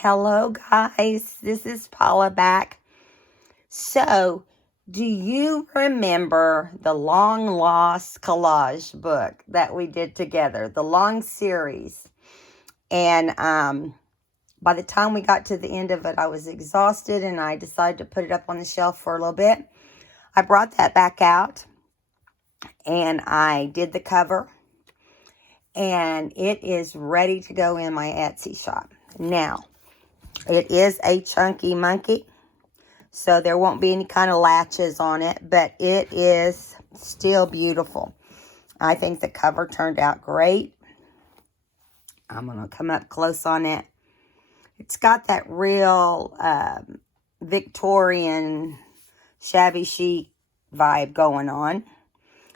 Hello, guys. This is Paula back. So, do you remember the long lost collage book that we did together, the long series? And by the time we got to the end of it, I was exhausted and I decided to put it up on the shelf for a little bit. I brought that back out and I did the cover, and it is ready to go in my Etsy shop. Now, it is a chunky monkey, so there won't be any kind of latches on it, but it is still beautiful. I think the cover turned out great. I'm going to come up close on it. It's got that real Victorian shabby chic vibe going on.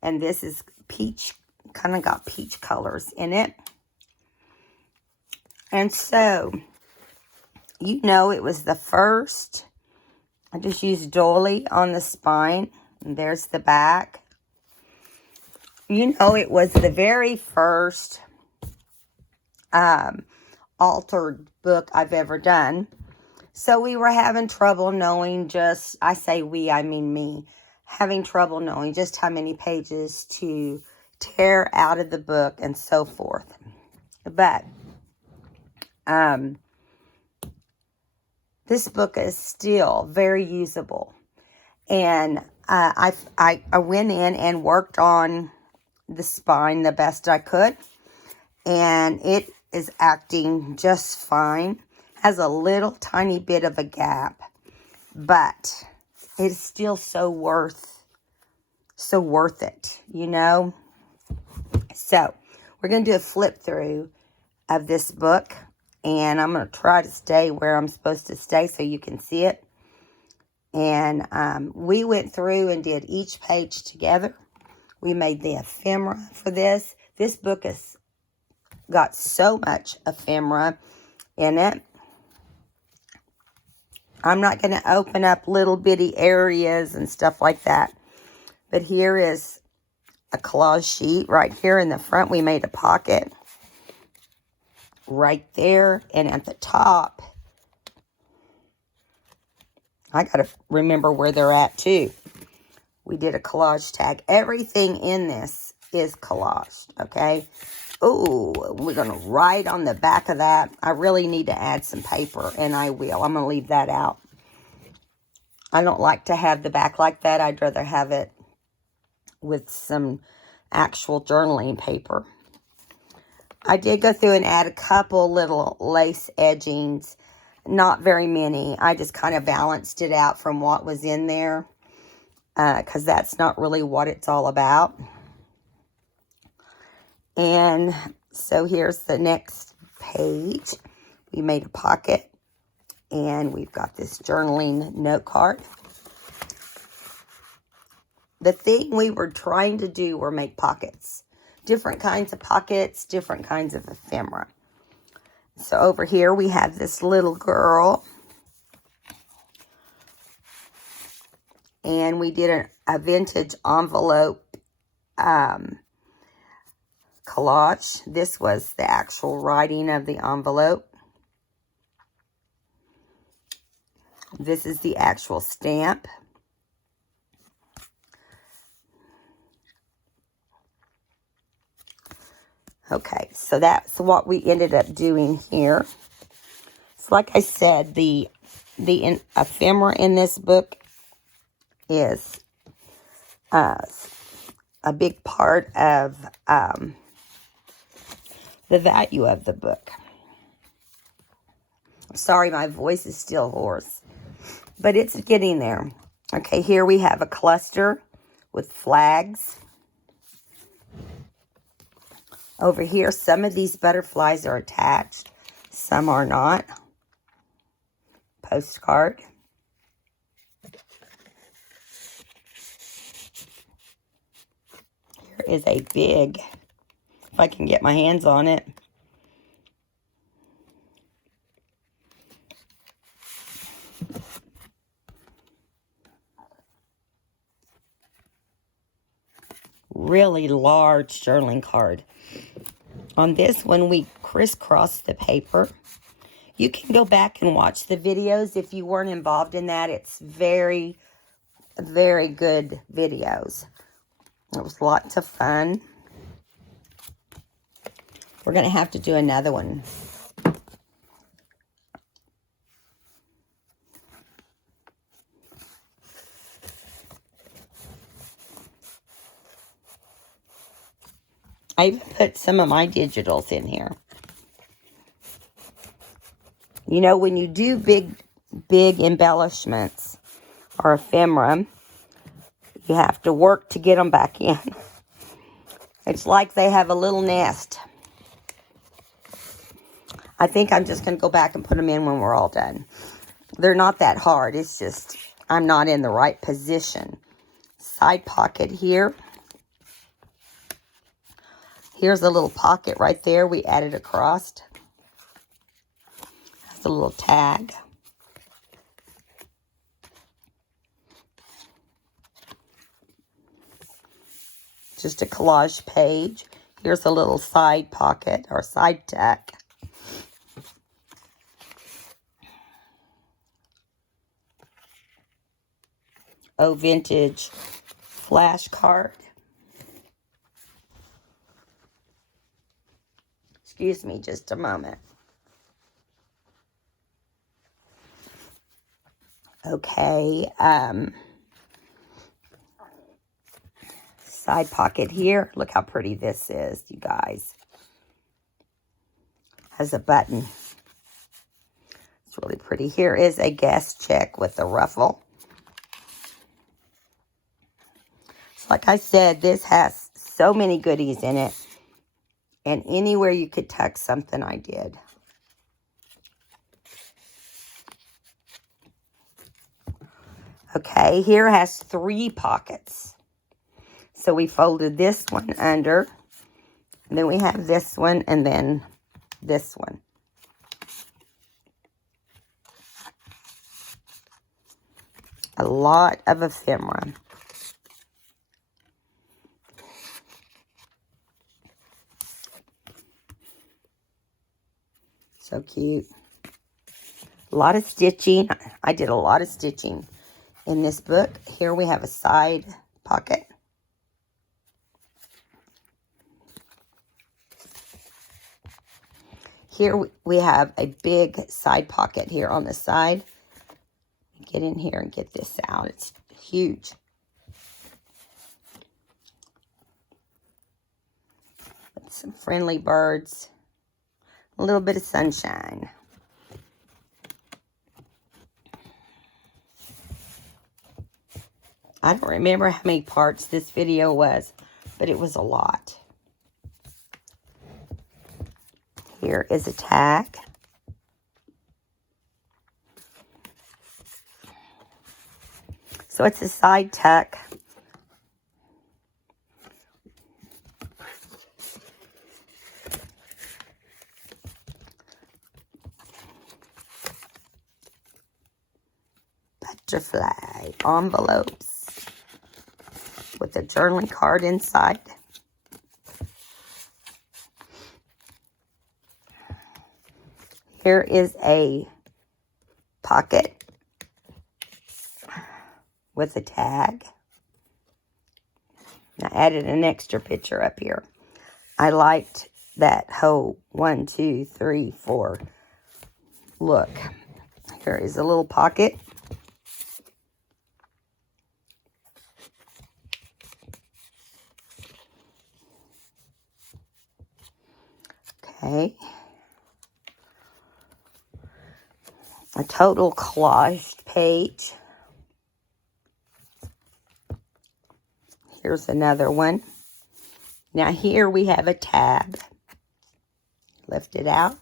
And this is peach, kind of got peach colors in it. And so, you know, it was the first. I just used Dolly on the spine. And there's the back. You know, it was the very first altered book I've ever done. So we were having trouble knowing just, I say we, I mean me, having trouble knowing just how many pages to tear out of the book and so forth. But this book is still very usable. And I went in and worked on the spine the best I could. And it is acting just fine. Has a little tiny bit of a gap. But it's still so worth it, you know? So, we're going to do a flip through of this book. And I'm going to try to stay where I'm supposed to stay so you can see it. And we went through and did each page together. We made the ephemera for this. This book has got so much ephemera in it. I'm not going to open up little bitty areas and stuff like that. But here is a collage sheet right here in the front. We made a pocket right there, and at the top, I got to remember where they're at too. We did a collage tag. Everything in this is collaged, okay? Oh, we're going to write on the back of that. I really need to add some paper, and I will. I'm going to leave that out. I don't like to have the back like that. I'd rather have it with some actual journaling paper. I did go through and add a couple little lace edgings. Not very many. I just kind of balanced it out from what was in there. Because that's not really what it's all about. And so here's the next page. We made a pocket. And we've got this journaling note card. The thing we were trying to do were make pockets. Different kinds of pockets, different kinds of ephemera. So over here we have this little girl. And we did a vintage envelope collage. This was the actual writing of the envelope. This is the actual stamp. Okay, so that's what we ended up doing here. So like I said, the ephemera in this book is a big part of the value of the book. Sorry, my voice is still hoarse, but it's getting there. Okay, here we have a cluster with flags. Over here, some of these butterflies are attached. Some are not. Postcard. Here is a big, if I can get my hands on it. Really large journaling card. On this one, we crisscrossed the paper. You can go back and watch the videos if you weren't involved in that. It's very, very good videos. It was lots of fun. We're going to have to do another one. I even put some of my digitals in here. You know, when you do big embellishments or ephemera, you have to work to get them back in. It's like they have a little nest. I think I'm just going to go back and put them in when we're all done. They're not that hard. It's just I'm not in the right position. Side pocket here. Here's a little pocket right there. We added across. That's a little tag. Just a collage page. Here's a little side pocket or side tack. Oh, vintage flashcard. Excuse me just a moment. Okay, side pocket here. Look how pretty this is, you guys. Has a button. It's really pretty. Here is a guest check with a ruffle. So like I said, this has so many goodies in it. And anywhere you could tuck something, I did. Okay, here has 3 pockets. So we folded this one under. And then we have this one and then this one. A lot of ephemera. So cute. A lot of stitching. I did a lot of stitching in this book. Here we have a side pocket. Here we have a big side pocket here on the side. Get in here and get this out. It's huge. With some friendly birds. A little bit of sunshine. I don't remember how many parts this video was, but it was a lot. Here is a tag. So it's a side tuck. Butterfly envelopes with a journaling card inside. Here is a pocket with a tag. I added an extra picture up here. I liked that whole 1, 2, 3, 4 look. Here is a little pocket. Okay. A total collaged page. Here's another one. Now here we have a tab. Lift it out.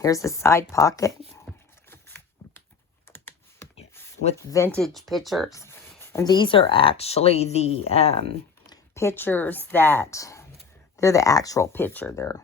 Here's a side pocket with vintage pictures. And these are actually the pictures that, they're the actual picture. They're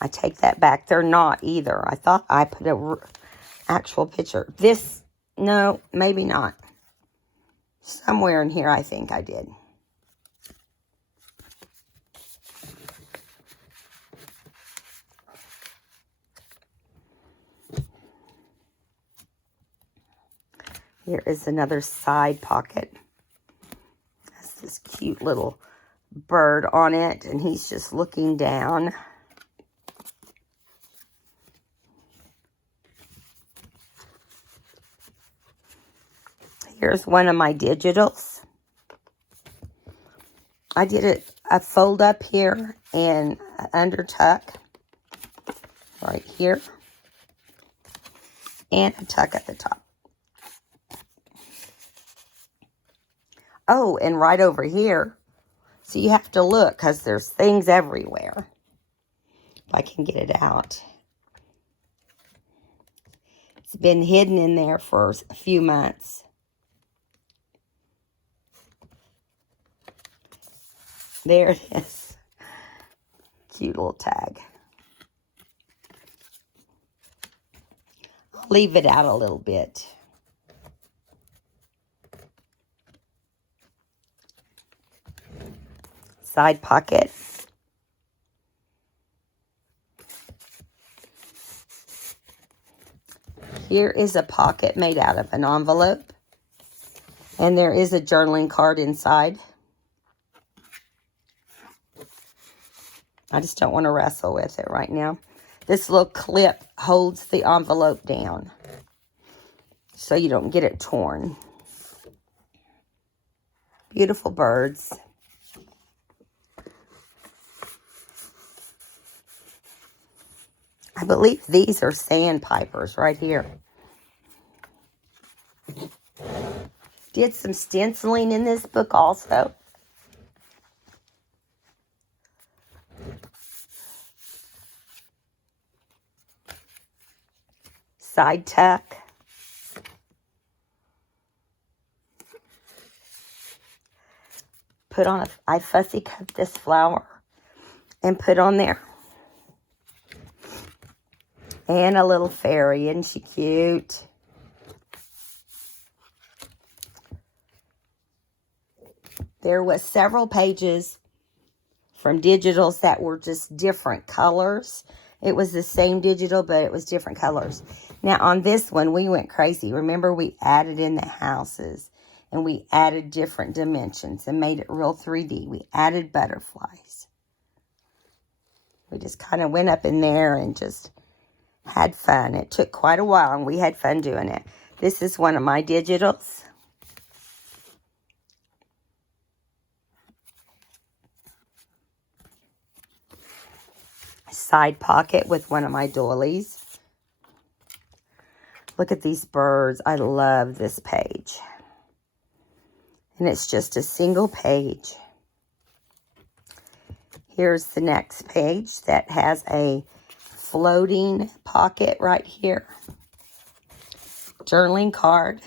I take that back. They're not either. I thought I put a actual picture. This, no, maybe not. Somewhere in here I think I did. Here is another side pocket. Has this cute little bird on it, and he's just looking down. Here's one of my digitals. I did a fold up here and under tuck right here, and a tuck at the top. Oh, and right over here. So you have to look because there's things everywhere. If I can get it out. It's been hidden in there for a few months. There it is. Cute little tag. I'll leave it out a little bit. Side pocket. Here is a pocket made out of an envelope. And there is a journaling card inside. I just don't want to wrestle with it right now. This little clip holds the envelope down so you don't get it torn. Beautiful birds. I believe these are sandpipers right here. Did some stenciling in this book also. Side tuck. Put on I fussy cut this flower and put on there. And a little fairy, isn't she cute? There was several pages from digitals that were just different colors. It was the same digital, but it was different colors. Now, on this one, we went crazy. Remember, we added in the houses, and we added different dimensions and made it real 3D. We added butterflies. We just kind of went up in there and just had fun. It took quite a while, and we had fun doing it. This is one of my digitals. Side pocket with one of my doilies. Look at these birds. I love this page. And it's just a single page. Here's the next page that has a floating pocket right here. Journaling card.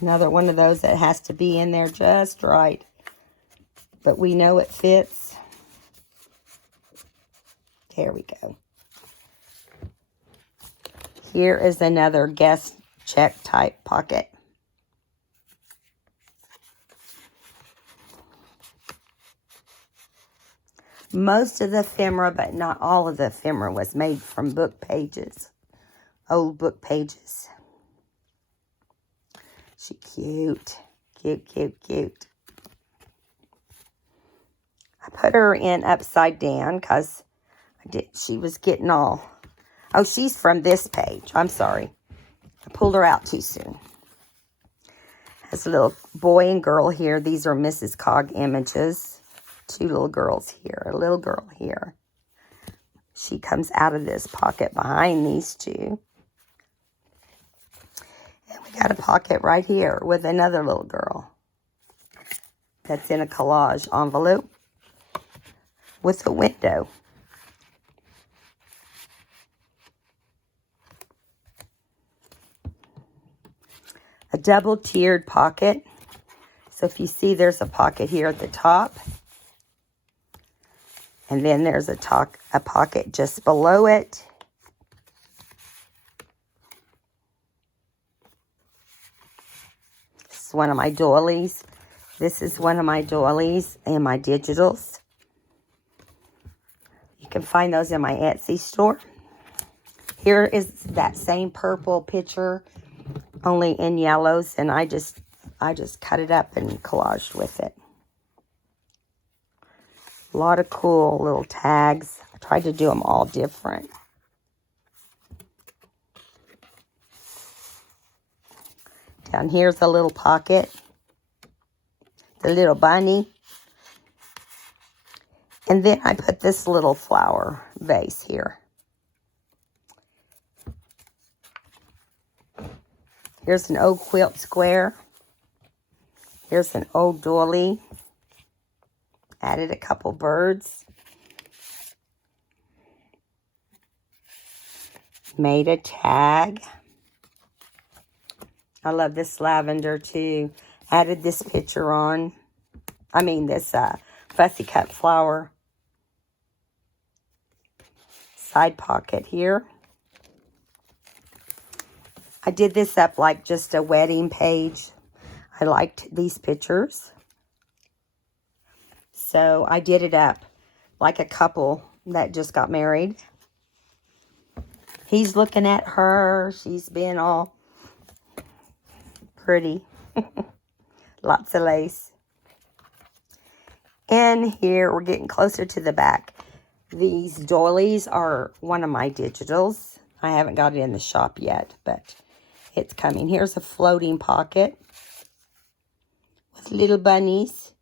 Another one of those that has to be in there just right. But we know it fits. There we go. Here is another guest check type pocket. Most of the ephemera, but not all of the ephemera, was made from book pages. Old book pages. She cute. Cute, cute, cute. I put her in upside down because she was getting all... Oh, she's from this page. I'm sorry. I pulled her out too soon. Has a little boy and girl here. These are Mrs. Cog images. Two little girls here. A little girl here. She comes out of this pocket behind these two. And we got a pocket right here with another little girl. That's in a collage envelope with a window. a double-tiered pocket. So if you see, there's a pocket here at the top. And then there's a pocket just below it. This is one of my doilies. This is one of my doilies and my digitals. You can find those in my Etsy store. Here is that same purple picture, only in yellows, and I just cut it up and collaged with it. A lot of cool little tags. I tried to do them all different. Down here's a little pocket. The little bunny. And then I put this little flower vase here. Here's an old quilt square. Here's an old doily. Added a couple birds. Made a tag. I love this lavender too. Added this picture on. I mean this fussy cut flower. Side pocket here. I did this up like just a wedding page. I liked these pictures. So I did it up like a couple that just got married. He's looking at her. She's being all pretty. Lots of lace. And here we're getting closer to the back. These doilies are one of my digitals. I haven't got it in the shop yet, but it's coming. Here's a floating pocket with little bunnies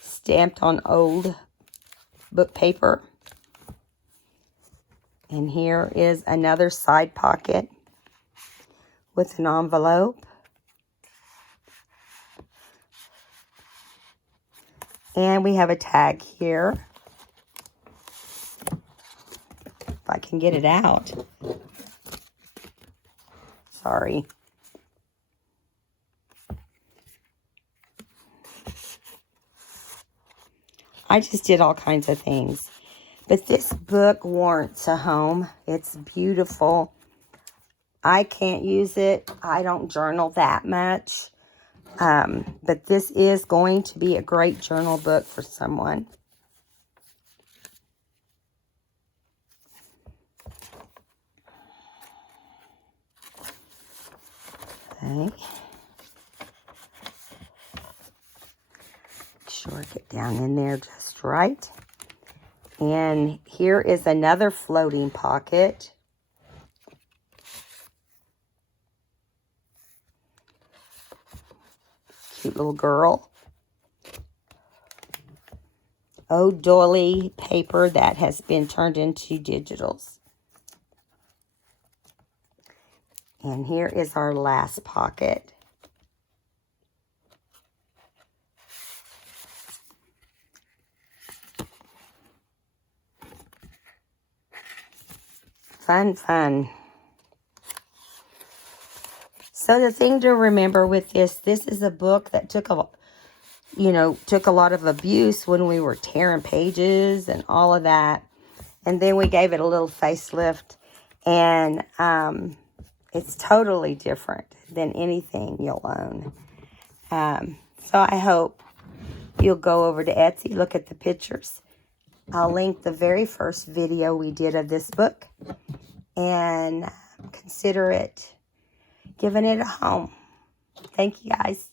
stamped on old book paper. And here is another side pocket with an envelope. And we have a tag here. If I can get it out. Sorry. I just did all kinds of things. But this book warrants a home. It's beautiful. I can't use it. I don't journal that much. But this is going to be a great journal book for someone. Okay. Sure, get down in there just right. And here is another floating pocket. Cute little girl. Old doily paper that has been turned into digitals. And here is our last pocket. Fun, fun. So the thing to remember with this is a book that took a lot of abuse when we were tearing pages and all of that. And then we gave it a little facelift. And it's totally different than anything you'll own. So I hope you'll go over to Etsy, look at the pictures. I'll link the very first video we did of this book. And consider it, giving it a home. Thank you, guys.